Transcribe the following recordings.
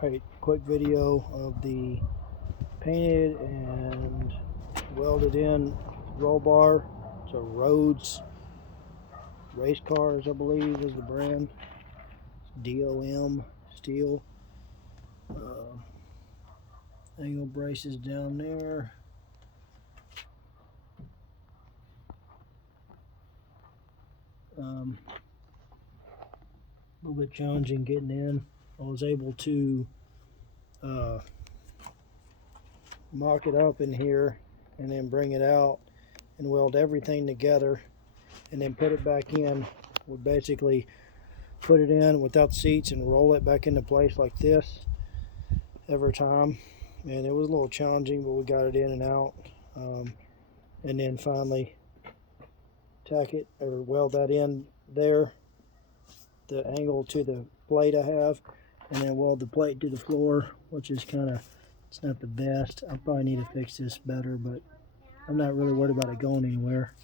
Alright, quick video of the painted and welded in roll bar. It's a Rhodes race cars, I believe is the brand. DOM steel. Angle braces down there. A little bit challenging getting in. I was able to mock it up in here and then bring it out and weld everything together and then put it back in. We basically put it in without the seats and roll it back into place like this every time, and it was a little challenging, but we got it in and out, and then finally tack it or weld that in there, the angle to the plate I have, and then weld the plate to the floor, which is kind of, it's not the best. I probably need to fix this better, but I'm not really worried about it going anywhere.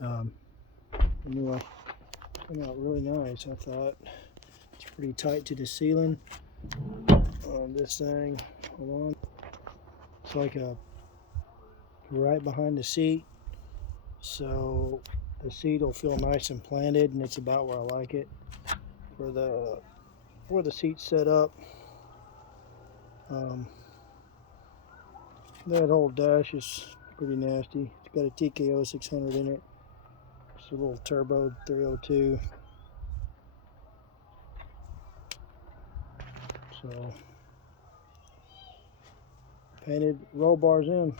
Anyway, it turned out really nice, I thought. It's pretty tight to the ceiling on this thing. Hold on. It's like a right behind the seat, so the seat will feel nice and planted, and it's about where I like it for the seat's set up. That whole dash is pretty nasty. It's got a TKO 600 in it. It's a little turbo 302. So painted roll bars in.